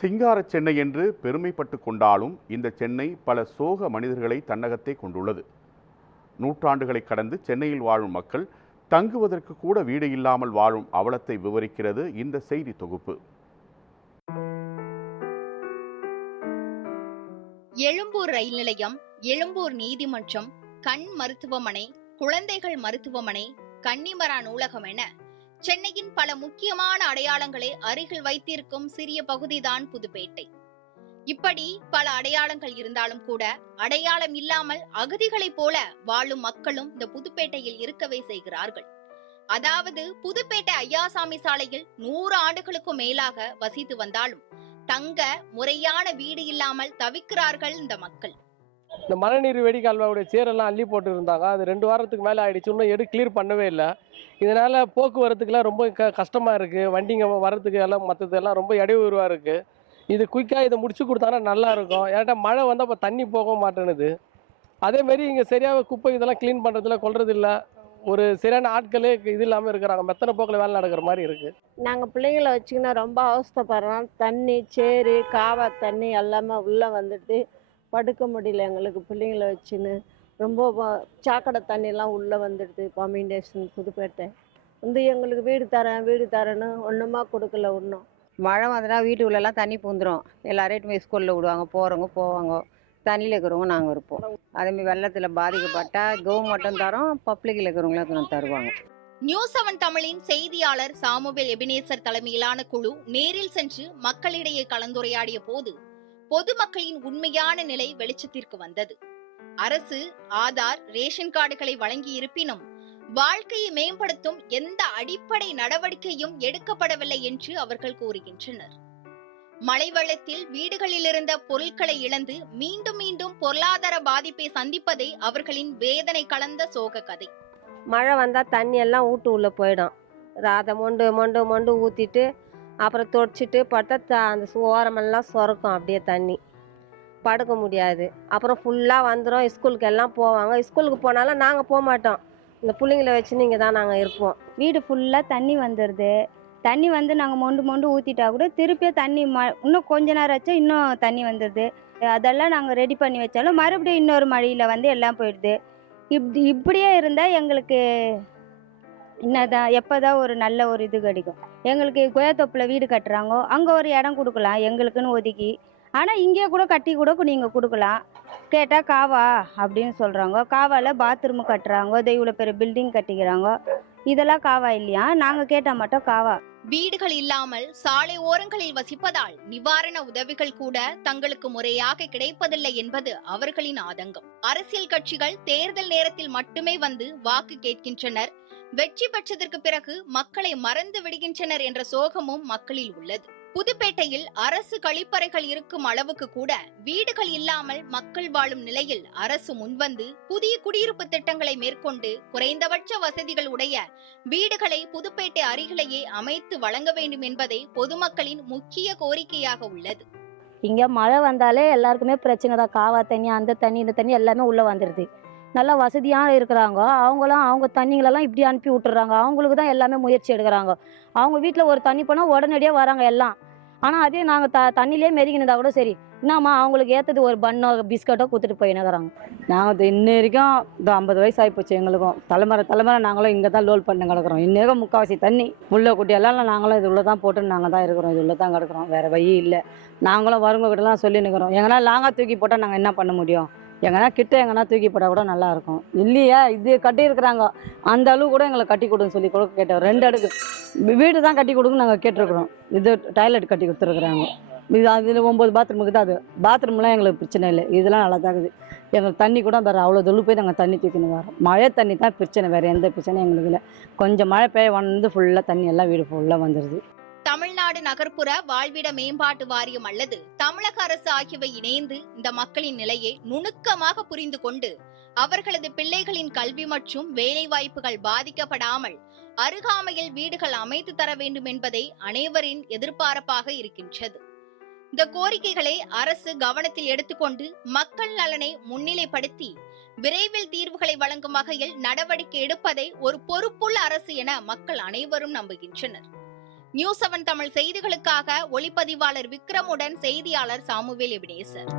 சிங்கார சென்னை என்று பெருமைப்பட்டு கொண்டாலும் இந்த சென்னை பல சோக மனிதர்களை தன்னகத்தே கொண்டுள்ளது. நூற்றாண்டுகளை கடந்து சென்னையில் வாழும் மக்கள் தங்குவதற்கு கூட வீடு இல்லாமல் வாழும் அவலத்தை விவரிக்கிறது இந்த செய்தி தொகுப்பு. எழும்பூர் ரயில் நிலையம், எழும்பூர் நீதிமன்றம், கண் மருத்துவமனை, குழந்தைகள் மருத்துவமனை, கன்னிமரா நூலகம் என சென்னையின் பல முக்கியமான அடையாளங்களை அருகில் வைத்திருக்கும் சிறிய பகுதிதான் புதுப்பேட்டை. இப்படி பல அடையாளங்கள் இருந்தாலும் கூட அடையாளம் இல்லாமல் அகதிகளைப் போல வாழும் மக்களும் இந்த புதுப்பேட்டையில் இருக்கவே செய்கிறார்கள். அதாவது புதுப்பேட்டை ஐயாசாமி சாலையில் 100 ஆண்டுகளுக்கும் மேலாக வசித்து வந்தாலும் தங்க முறையான வீடு இல்லாமல் தவிக்கிறார்கள் இந்த மக்கள். இந்த மழைநீர் வெடிக்கால்வாவுடைய சேரெல்லாம் அள்ளி போட்டு இருந்தாங்க. அது 2 வாரத்துக்கு மேலே ஆயிடுச்சு. இன்னும் கிளியர் பண்ணவே இல்லை. இதனால போக்குவரத்துக்குலாம் ரொம்ப கஷ்டமா இருக்கு. வண்டிங்க வரத்துக்கு எல்லாம் மற்றதெல்லாம் ரொம்ப இடையூறுவா இருக்கு. இது குயிக்காக இதை முடிச்சு கொடுத்தாங்கன்னா நல்லா இருக்கும். ஏன்டா மழை வந்தால் இப்போ தண்ணி போக மாட்டேனுது. அதேமாரி இங்கே சரியாக குப்பை இதெல்லாம் க்ளீன் பண்ணுறதில்ல, கொள்றதில்ல. ஒரு சரியான ஆட்களே இது இல்லாமல் இருக்கிறாங்க. மெத்தனை போக்கில் வேலை நடக்கிற மாதிரி இருக்குது. நாங்கள் பிள்ளைங்களை வச்சுக்கினா ரொம்ப அவஸ்தைப்படுறோம். தண்ணி, சேறு, காவா தண்ணி எல்லாமே உள்ளே வந்துடுது. படுக்க முடியல எங்களுக்கு பிள்ளைங்களை வச்சுன்னு. ரொம்ப சாக்கடை தண்ணியெல்லாம் உள்ளே வந்துடுது. காம்பினேஷன் புதுப்பேட்டை எங்களுக்கு வீடு தரேன்னு ஒன்றுமா கொடுக்கல. ஒன்றும் மழை வந்துட்டா வீட்டுக்குள்ளெல்லாம் தண்ணி பூந்துடும். எல்லாரையும் ஸ்கூலில் விடுவாங்க, போகிறவங்க போவாங்க. தண்ணியில் இருக்கிறவங்க நாங்கள் இருப்போம். அதேமாதிரி வெள்ளத்தில் பாதிக்கப்பட்டால் கவர்மெண்ட்டும் தரோம், பப்ளிக்கில் இருக்கிறவங்களும் தருவாங்க. நியூஸ் 7 தமிழின் செய்தியாளர் சாமுவேல் எபினேசர் தலைமையிலான குழு நேரில் சென்று மக்களிடையே கலந்துரையாடிய போது பொதுமக்களின் உண்மையான நிலை வெளிச்சத்திற்கு வந்தது. அரசு ஆதார், ரேஷன் கார்டுகளை வழங்கி இருப்பினும் வாழ்க்கையை மேம்படுத்தும் எந்த அடிப்படை நடவடிக்கையும் எடுக்கப்படவில்லை என்று அவர்கள் கூறுகின்றனர். மழை வெள்ளத்தில் வீடுகளில் இருந்த பொருட்களை இழந்து மீண்டும் மீண்டும் பொருளாதார பாதிப்பை சந்திப்பதே அவர்களின் வேதனை கலந்த சோக கதை. மழை வந்தால் தண்ணி எல்லாம் வீட்டு உள்ளே போயிடும். அதை மொண்டு ஊற்றிட்டு அப்புறம் தொடச்சிட்டு பார்த்தா அந்த ஓரமெல்லாம் சொரக்கும். அப்படியே தண்ணி படுக்க முடியாது. அப்புறம் ஃபுல்லாக வந்துடும். ஸ்கூலுக்கு எல்லாம் போவாங்க. ஸ்கூலுக்கு போனாலும் நாங்கள் போக மாட்டோம். இந்த பிள்ளைங்களை வச்சுன்னு இங்கே தான் நாங்கள் இருப்போம். வீடு ஃபுல்லாக தண்ணி வந்துடுது. தண்ணி வந்து நாங்கள் மொண்டு ஊற்றிட்டா கூட திருப்பியும் தண்ணி இன்னும் கொஞ்ச நேரம் வச்சா இன்னும் தண்ணி வந்துடுது. அதெல்லாம் நாங்கள் ரெடி பண்ணி வச்சாலும் மறுபடியும் இன்னொரு மழையில் வந்து எல்லாம் போயிடுது. இப்படியே இருந்தால் எங்களுக்கு என்னதான் எப்போதான் ஒரு நல்ல ஒரு இது கிடைக்கும். எங்களுக்கு கோயத்தோப்பில் வீடு கட்டுறாங்க, அங்கே ஒரு இடம் கொடுக்கலாம் எங்களுக்குன்னு ஒதுக்கி. ஆனால் இங்கே கூட கட்டி கூட நீங்கள் கொடுக்கலாம். கேட்டால் காவா அப்படின்னு சொல்கிறாங்க. காவாவில் பாத்ரூமு கட்டுறாங்க, இவ்வளோ பெரிய பில்டிங் கட்டிக்கிறாங்க. இதெல்லாம் காவா இல்லையா? நாங்கள் கேட்டால் மட்டும் காவா. வீடுகள் இல்லாமல் சாலை ஓரங்களில் வசிப்பதால் நிவாரண உதவிகள் கூட தங்களுக்கு முறையாக கிடைப்பதில்லை என்பது அவர்களின் ஆதங்கம். அரசியல் கட்சிகள் தேர்தல் நேரத்தில் மட்டுமே வந்து வாக்கு கேட்கின்றனர். வெற்றி பெற்றதற்கு பிறகு மக்களை மறந்து விடுகின்றனர் என்ற சோகமும் மக்களில் உள்ளது. புதுப்பேட்டையில் அரசு கழிப்பறைகள் இருக்கும் அளவுக்கு கூட வீடுகள் இல்லாமல் மக்கள் வாழும் நிலையில் அரசு முன்வந்து புதிய குடியிருப்பு திட்டங்களை மேற்கொண்டு குறைந்தபட்ச வசதிகள் உடைய வீடுகளை புதுப்பேட்டை அருகிலேயே அமைத்து வழங்க வேண்டும் என்பதே பொதுமக்களின் முக்கிய கோரிக்கையாக உள்ளது. இங்க மழை வந்தாலே எல்லாருக்குமே பிரச்சனை தான். காவா தண்ணி, அந்த தண்ணி, இந்த தண்ணி எல்லாமே உள்ள வந்துடுது. நல்லா வசதியாக இருக்கிறாங்க அவங்களாம். அவங்க தண்ணிங்களெல்லாம் இப்படி அனுப்பி விட்டுறாங்க. அவங்களுக்கு தான் எல்லாமே முயற்சி எடுக்கிறாங்க. அவங்க வீட்டில் ஒரு தண்ணி போனால் உடனடியாக வராங்க எல்லாம். ஆனால் அதே நாங்கள் தண்ணியிலே மெதிக்கினதா கூட சரி, என்னம்மா அவங்களுக்கு ஏற்றது ஒரு பன்னோ பிஸ்கட்டோ கொடுத்துட்டு போயினுக்கிறாங்க. நாங்கள் இன்ன வரைக்கும் 50 வயசு ஆகிப்போச்சு. எங்களுக்கும் தலைமுறை நாங்களும் இங்கே தான் லோல் பண்ணி கிடக்கிறோம். இன்னும் முக்கால்வாசி தண்ணி உள்ள குட்டியெல்லாம் நாங்களும் இது உள்ள தான் போட்டு நாங்கள் தான் இருக்கிறோம். இது உள்ள தான் கிடக்கிறோம். வேறு வழி இல்லை. நாங்களும் வரவங்க கிட்டலாம் சொல்லி நிற்கிறோம். எங்கன்னா லாங்காக தூக்கி போட்டால் நாங்கள் என்ன பண்ண முடியும்? எங்கன்னா கிட்ட எங்கன்னா தூக்கி போட்டால் கூட நல்லாயிருக்கும். இல்லையா இது கட்டியிருக்கிறாங்க, அந்த அளவு கூட எங்களை கட்டி கொடுன்னு சொல்லி கூட கேட்டோம். 2 அடுக்கு வீடு தான் கட்டி கொடுக்குன்னு நாங்கள் கேட்டிருக்கிறோம். இது டாய்லெட் கட்டி கொடுத்துருக்குறாங்க. இது அதில் 9 பாத்ரூமுக்கு தான். அது பாத்ரூம்லாம் எங்களுக்கு பிரச்சனை இல்லை. இதெல்லாம் நல்லா தாக்குது. எங்களுக்கு தண்ணி கூட வேறு அவ்வளோ தொழு போய் நாங்கள் தண்ணி தூக்கின்னு வரோம். மழை தண்ணி தான் பிரச்சனை, வேறு எந்த பிரச்சனையும் எங்களுக்கு இல்லை. கொஞ்சம் மழை பெய்ய வந்து ஃபுல்லாக தண்ணி எல்லாம் வீடு ஃபுல்லாக வந்துடுது. தமிழ்நாடு நகர்ப்புற வாழ்விட மேம்பாட்டு வாரியம் அல்லது தமிழக அரசு ஆகியவை இணைந்து இந்த மக்களின் நிலையை நுணுக்கமாக புரிந்து கொண்டு அவர்களது பிள்ளைகளின் கல்வி மற்றும் வேலை வாய்ப்புகள் பாதிக்கப்படாமல் அருகாமையில் வீடுகள் அமைத்து தர வேண்டும் என்பதை அனைவரின் எதிர்பார்ப்பாக இருக்கின்றது. இந்த கோரிக்கைகளை அரசு கவனத்தில் எடுத்துக்கொண்டு மக்கள் நலனை முன்னிலைப்படுத்தி விரைவில் தீர்வுகளை வழங்கும் வகையில் நடவடிக்கை எடுப்பதை ஒரு பொறுப்புள்ள அரசு என மக்கள் அனைவரும் நம்புகின்றனர். நியூஸ் 7 தமிழ் செய்திகளுக்காக ஒளிப்பதிவாளர் விக்ரமுடன் செய்தியாளர் சாமுவேல் எபினேசர்.